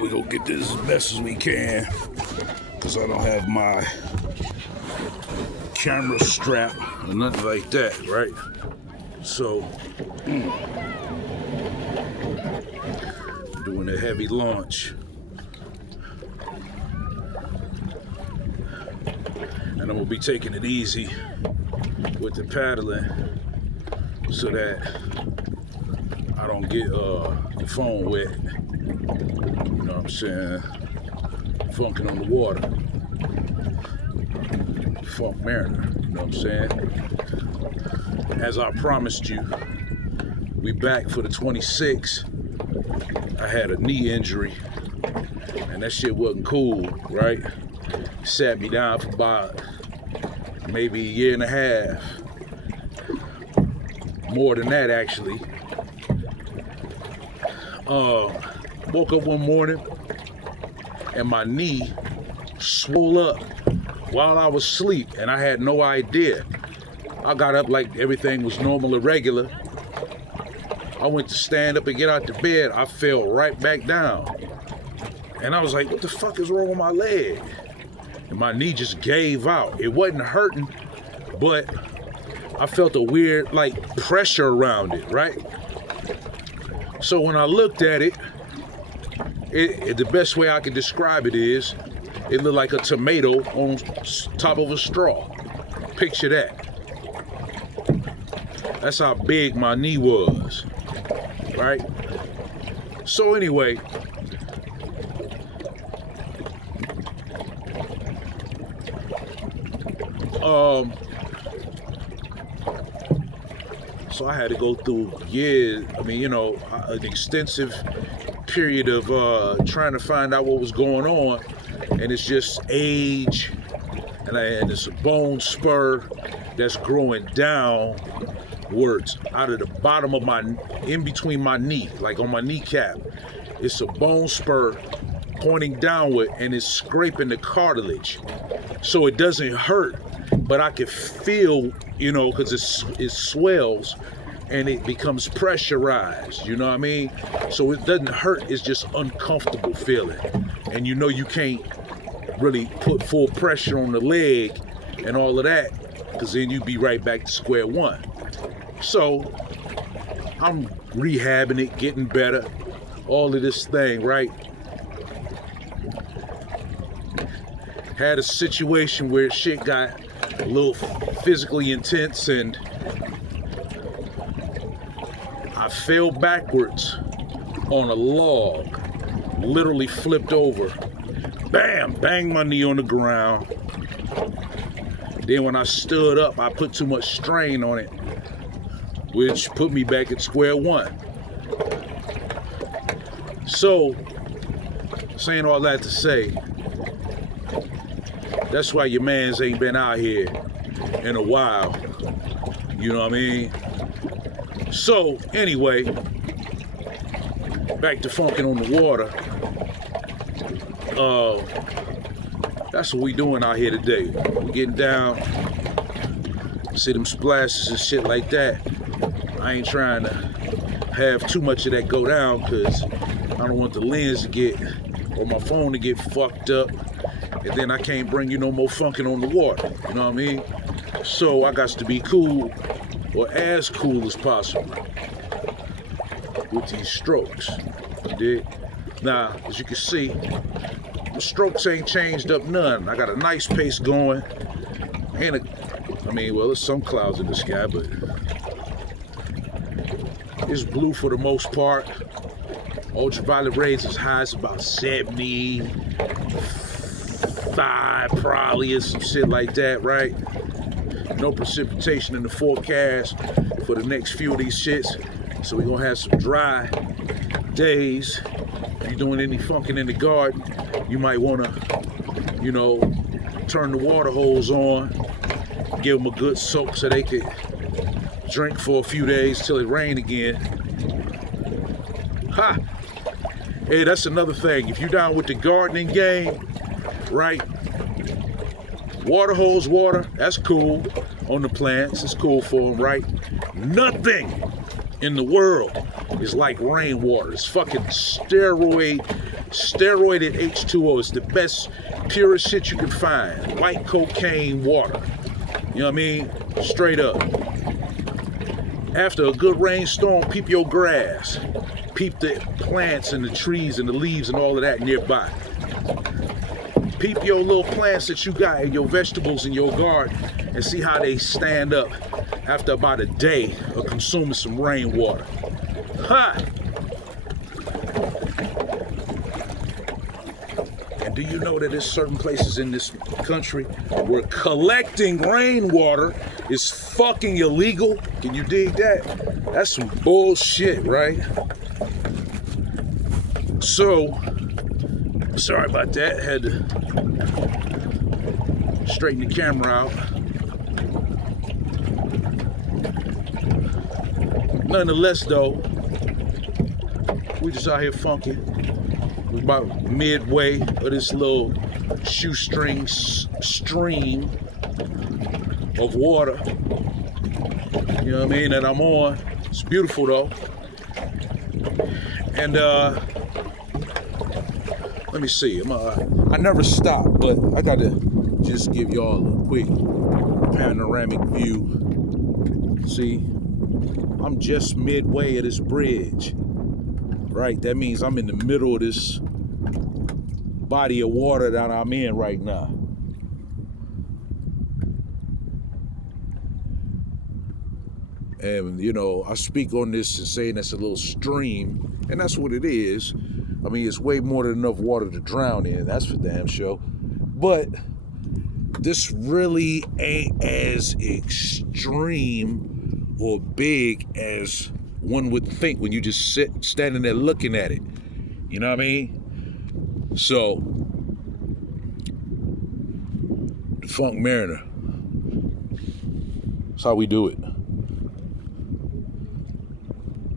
We gonna get this as best as we can, cause I don't have my camera strap or nothing like that, right? So, doing a heavy launch. And I'm gonna be taking it easy with the paddling so that I don't get the phone wet. You know what I'm saying? Funking on the water. Funk Mariner, you know what I'm saying? As I promised you, we back for the 26th. I had a knee injury, and that shit wasn't cool, right? Sat me down for about maybe a year and a half. More than that, actually. Woke up one morning and my knee swole up while I was asleep, and I had no idea. I got up like everything was normal and regular. I went to stand up and get out the bed. I fell right back down. And I was like, what the fuck is wrong with my leg? And my knee just gave out. It wasn't hurting, but I felt a weird, like, pressure around it, right? So when I looked at it, the best way I can describe it is, it looked like a tomato on top of a straw. Picture that. That's how big my knee was, right? So anyway, so I had to go through years, an extensive period of trying to find out what was going on, and it's just age, and it's a bone spur that's growing downwards out of the bottom of in between my knee, like on my kneecap. It's a bone spur pointing downward, and it's scraping the cartilage, so it doesn't hurt, but I can feel, because it swells and it becomes pressurized, you know what I mean? So it doesn't hurt, it's just uncomfortable feeling. And you can't really put full pressure on the leg and all of that, because then you'd be right back to square one. So I'm rehabbing it, getting better, all of this thing, right? Had a situation where shit got a little physically intense, and I fell backwards on a log, literally flipped over. Bam! Banged my knee on the ground. Then when I stood up, I put too much strain on it, which put me back at square one. So, saying all that to say, that's why your mans ain't been out here in a while. You know what I mean? So, anyway, back to funking on the water. That's what we doing out here today. We getting down, see them splashes and shit like that. I ain't trying to have too much of that go down, because I don't want the lens to get, or my phone to get fucked up, and then I can't bring you no more funking on the water. You know what I mean? So I got to be cool, or as cool as possible with these strokes. You dig? Now, as you can see, the strokes ain't changed up none. I got a nice pace going, and there's some clouds in the sky, but it's blue for the most part. Ultraviolet rays as high as about 75 probably, or some shit like that, right? No precipitation in the forecast for the next few of these shits. So we're gonna have some dry days. If you're doing any funking in the garden, you might wanna, turn the water hose on, give them a good soak so they could drink for a few days till it rain again. Ha! Hey, that's another thing. If you're down with the gardening game, right? Water hose water, that's cool on the plants. It's cool for them, right? Nothing in the world is like rainwater. It's fucking steroided H2O. It's the best, purest shit you can find. White cocaine water. You know what I mean? Straight up. After a good rainstorm, peep your grass. Peep the plants and the trees and the leaves and all of that nearby. Peep your little plants that you got and your vegetables in your garden and see how they stand up after about a day of consuming some rainwater. Ha! And do you know that there's certain places in this country where collecting rainwater is fucking illegal? Can you dig that? That's some bullshit, right? So, sorry about that. Had to straighten the camera out. Nonetheless, though, we just out here funky. We're about midway of this little shoestring stream of water. You know what I mean? That I'm on. It's beautiful, though. And let me see. I never stop, but I gotta just give y'all a quick panoramic view. See, I'm just midway of this bridge, right? That means I'm in the middle of this body of water that I'm in right now. And, you know, I speak on this and saying that's a little stream, and that's what it is. I mean, it's way more than enough water to drown in, that's for damn sure. But this really ain't as extreme or big as one would think when you just standing there looking at it. You know what I mean? So, the Funk Mariner. That's how we do it.